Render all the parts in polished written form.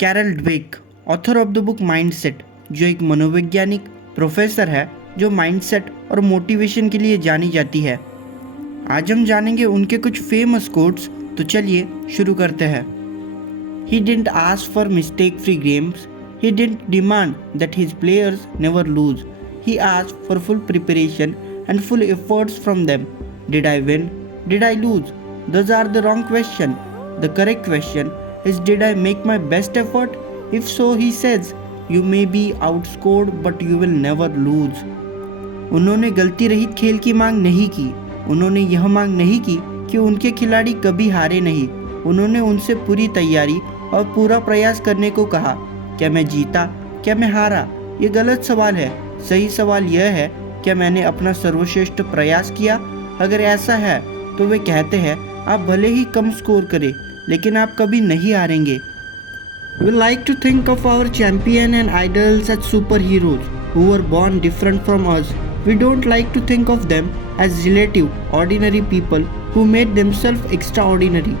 Carol Dweck, author of the book Mindset, जो एक मनोवैज्ञानिक प्रोफेसर है जो माइंडसेट और मोटिवेशन के लिए जानी जाती है। आज हम जानेंगे उनके कुछ फेमस कोट्स। तो चलिए शुरू करते हैं। He didn't ask for mistake-free games. He didn't demand that his players never lose. He asked for full preparation and full efforts from them. Did I win? Did I lose? Those are the wrong question. The correct question is, did I make my best effort? If so, he says, you may be outscored but you will never lose. उन्होंने गलती रहित खेल की मांग नहीं की। उन्होंने यह मांग नहीं की कि उनके खिलाड़ी कभी हारे नहीं। उन्होंने उनसे पूरी तैयारी और पूरा प्रयास करने को कहा। क्या मैं जीता? क्या मैं हारा? ये गलत सवाल है। सही सवाल यह है, क्या मैंने अपना सर्वश्रेष्ठ प्रयास किया? अगर ऐसा है तो वे कहते हैं, आप भले ही कम स्कोर करें लेकिन आप कभी नहीं हारेंगे। We like to think of our champion and idols as superheroes who were born different from us. We don't like to think of them as relative, ordinary people who made themselves extraordinary.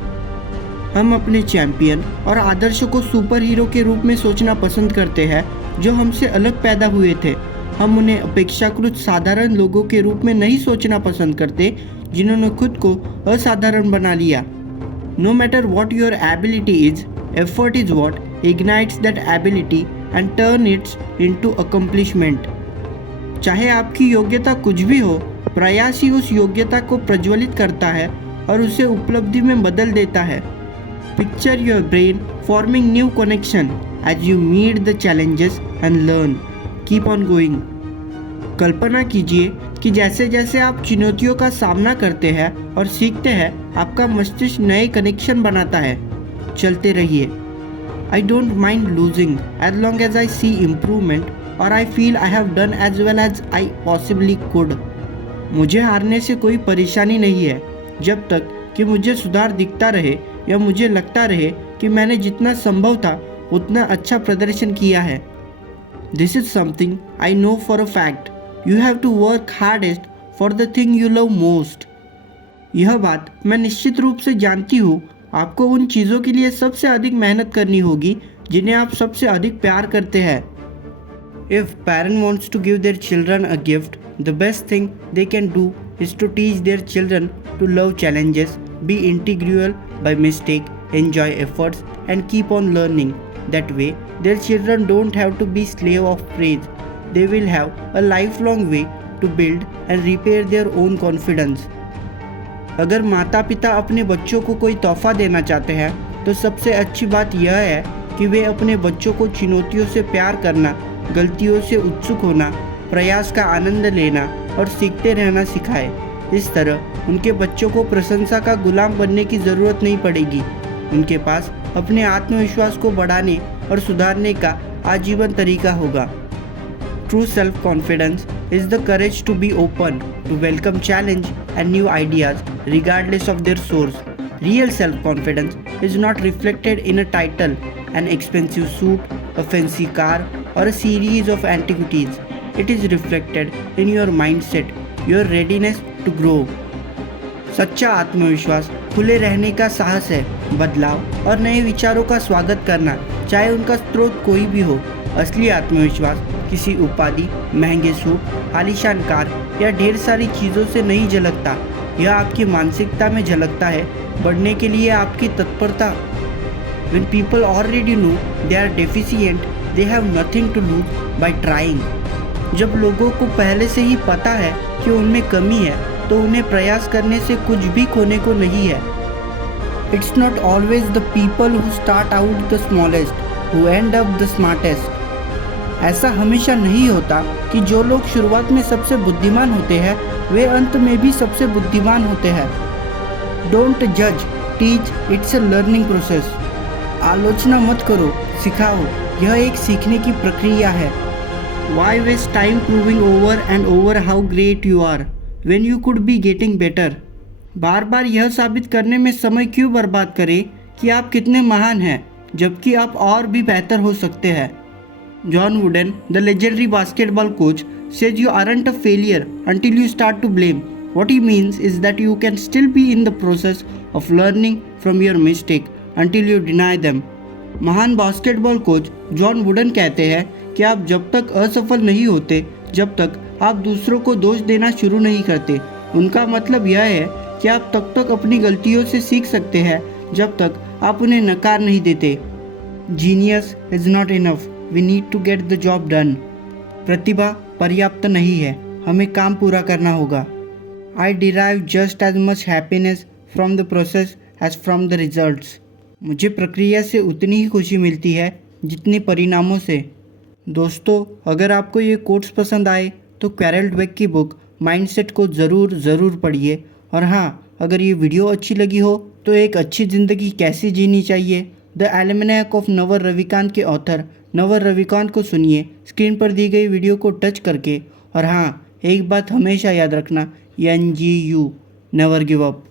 हम अपने champion और आदर्शों को super hero के रूप में सोचना पसंद करते हैं जो हमसे अलग पैदा हुए थे। हम उन्हें अपेक्षाकृत साधारण लोगों के रूप में नहीं सोचना पसंद करते जिन्होंने खुद को असाधारण बना लिया। No matter what your ability is, effort is what ignites that ability and turn it into accomplishment. चाहे आपकी योग्यता कुछ भी हो, प्रयास ही उस योग्यता को प्रज्वलित करता है और उसे उपलब्धि में बदल देता है। Picture your brain forming new connection as you meet the challenges and learn. Keep on going. कल्पना कीजिए कि जैसे जैसे आप चुनौतियों का सामना करते हैं और सीखते हैं, आपका मस्तिष्क नए कनेक्शन बनाता है। चलते रहिए। I don't mind losing as long as I see improvement or I feel I have done as well as I possibly could. मुझे हारने से कोई परेशानी नहीं है जब तक कि मुझे सुधार दिखता रहे या मुझे लगता रहे कि मैंने जितना संभव था उतना अच्छा प्रदर्शन किया है। This is something I know for a fact. You have to work hardest for the thing you love most. यह बात मैं निश्चित रूप से जानती हूँ। आपको उन चीज़ों के लिए सबसे अधिक मेहनत करनी होगी जिन्हें आप सबसे अधिक प्यार करते हैं। If parent wants to give their children a gift, the best thing they can do is to teach their children to love challenges, be integral by mistake, enjoy efforts, and keep on learning. That way, their children don't have to be slave of praise. They will have a lifelong way to build and repair their own confidence. अगर माता पिता अपने बच्चों को कोई तोहफा देना चाहते हैं तो सबसे अच्छी बात यह है कि वे अपने बच्चों को चुनौतियों से प्यार करना, गलतियों से उत्सुक होना, प्रयास का आनंद लेना और सीखते रहना सिखाएं। इस तरह उनके बच्चों को प्रशंसा का गुलाम बनने की ज़रूरत नहीं पड़ेगी। उनके पास अपने आत्मविश्वास को बढ़ाने और सुधारने का आजीवन तरीका होगा। True self-confidence is the courage to be open, to welcome challenge and new ideas regardless of their source. Real self-confidence is not reflected in a title, an expensive suit, a fancy car, or a series of antiquities. It is reflected in your mindset, your readiness to grow. सच्चा आत्मविश्वास खुले रहने का साहस है, बदलाव और नए विचारों का स्वागत करना, चाहे उनका स्रोत कोई भी हो। असली आत्मविश्वास किसी उपाधि, महंगे सूट, आलीशान कार या ढेर सारी चीज़ों से नहीं झलकता। यह आपकी मानसिकता में झलकता है, बढ़ने के लिए आपकी तत्परता। When people already know they are deficient, they have nothing to lose by trying. जब लोगों को पहले से ही पता है कि उनमें कमी है तो उन्हें प्रयास करने से कुछ भी खोने को नहीं है। It's not always the people who start out the smallest who end up the smartest. ऐसा हमेशा नहीं होता कि जो लोग शुरुआत में सबसे बुद्धिमान होते हैं वे अंत में भी सबसे बुद्धिमान होते हैं। Don't judge, teach, it's a learning process. आलोचना मत करो, सिखाओ, यह एक सीखने की प्रक्रिया है। Why waste time proving over and over how great you are when you could be getting better? बार बार यह साबित करने में समय क्यों बर्बाद करें कि आप कितने महान हैं जबकि आप और भी बेहतर हो सकते हैं। John Wooden, the legendary basketball coach, says you aren't a failure until you start to blame. What he means is that you can still be in the process of learning from your mistake until you deny them. महान basketball coach John wooden कहते हैं कि आप जब तक असफल नहीं होते, जब तक आप दूसरों को दोष देना शुरू नहीं करते। उनका मतलब यह है कि आप तब तक अपनी गलतियों से सीख सकते हैं जब तक आप उन्हें नकार नहीं देते। Genius is not enough, we need to get the job done. प्रतिभा पर्याप्त नहीं है, हमें काम पूरा करना होगा। I derive just as much happiness from the process as from the results. मुझे प्रक्रिया से उतनी ही खुशी मिलती है जितनी परिणामों से। दोस्तों, अगर आपको ये कोट्स पसंद आए तो कैरल डवेक की बुक माइंडसेट को ज़रूर पढ़िए। और हाँ, अगर ये वीडियो अच्छी लगी हो तो एक अच्छी ज़िंदगी कैसे जीनी चाहिए, the almanac of Naval Ravikant के ऑथर नवल रविकांत को सुनिए स्क्रीन पर दी गई वीडियो को टच करके। और हाँ, एक बात हमेशा याद रखना, NGU, नेवर गिव अप।